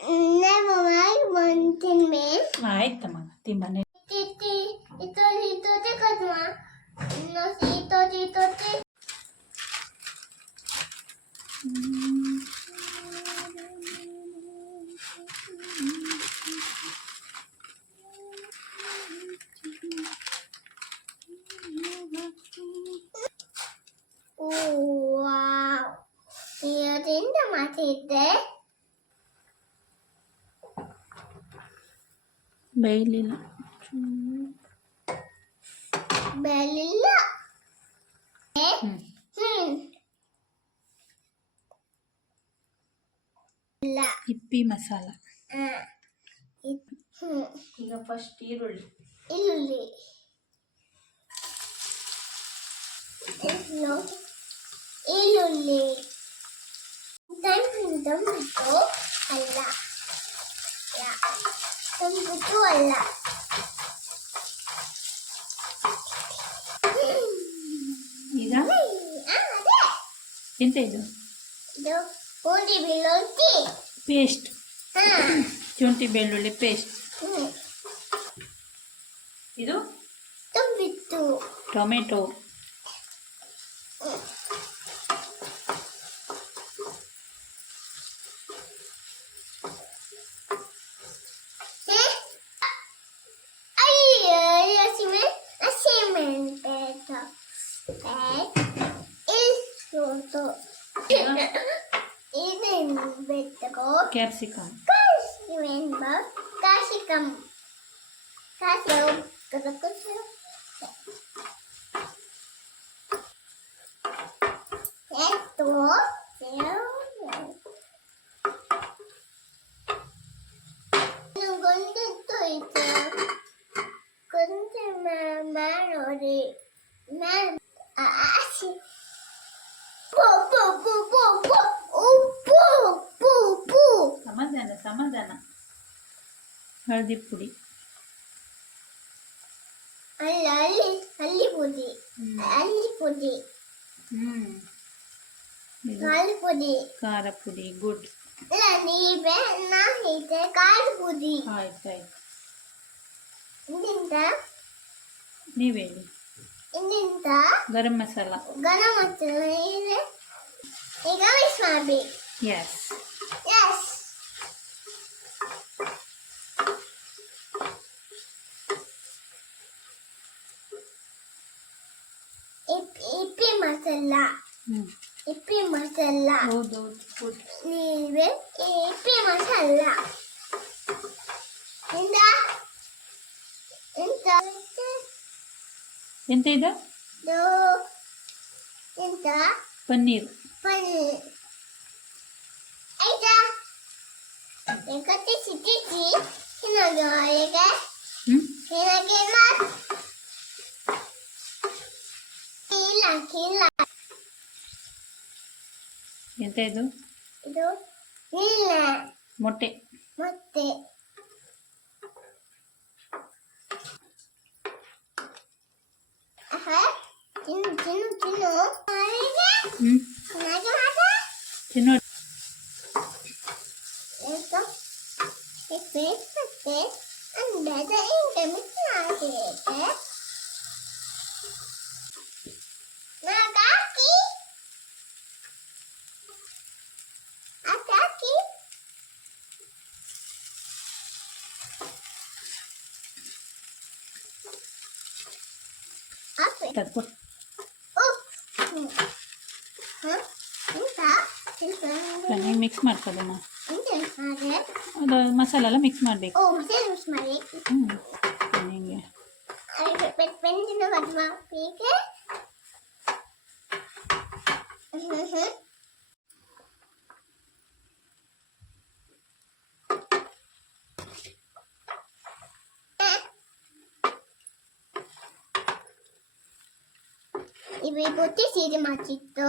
Never mind one thing, man. ಆಯ್ತಮ್ಮ ತಿಮ್ಮನೆ Ito, kadma. No, ito. Oh, wow. Iyotinda matidde. ಬೇಯಲಿಲ್ಲ ಬೆಳಿಲ್ಲ. ಇಲ್ಲ. Hippie masala. ಈಗ first ಈರುಳ್ಳಿ ತಂಬಿಟ್ಟು ಅಲ್ಲ ತಂಬಿಟ್ಟು ಅಲ್ಲ ಈಗ ಅದೇ ಎಂತ ಇದು ಇದು ಪುಂಡಿ ಬೆಳ್ಳುಳ್ಳಿ ಪೇಸ್ಟ್ ಶುಂಠಿ ಬೆಳ್ಳುಳ್ಳಿ ಪೇಸ್ಟ್ ಇದು ತಂಬಿಟ್ಟು ಟೊಮೆಟೊ ಕ್ಯಾಪ್ಸಿಕಮ್ ಸಮಾಧಾನ ಹಳದಿ ಪುಡಿ ಅಲ್ಲಿ ಪುಡಿ ಖಾರ ಪುಡಿ ಗುಡ್ ಖಾರ ಪುಡಿ ಆಯ್ತಾಯ್ತು ಇಂದ ನೀವೇಳಿ ಇಂದ ಗರಂ ಮಸಾಲ ಈಗ ಮಿಕ್ಸ್ ಮಾಡಬೇಕು. ಎಸ್ ಇಪ್ಪಿ ಮಸಾಲ ಹೌದೌದು ನೀವೇ ಇಪ್ಪಿ ಮಸಾಲ ಎಂತ ಇದು ಪನ್ನೀರ್ ಆಯ್ತಾ ಸಿಕ್ಕಿಸಿ ನಿನಗೆ ಇಲ್ಲ ಎಂತ ಇದು ಇದು ಇಲ್ಲ ಮೊಟ್ಟೆ ಮತ್ತೆ ತಿನ್ನು ತಿನ್ನೋ ಮತ್ತೆ ಅಂದಾಜ ಇಂಟೆ ಮಿಕ್ಸ್ ಮಾಡಬೇಕು. ತಗ್ಗೊ ಚೆನ್ನಾಗಿ ಮಿಕ್ಸ್ ಮಾಡ್ಕೊಳ್ಳೋಣ. ಅದು ಮಸಾಲೆ ಎಲ್ಲ ಮಿಕ್ಸ್ ಮಾಡಬೇಕು. ಹಿಂಗೆ ಇవి ಬುತ್ತಿ ಸೀರೆ ಮಾಡಿತ್ತು.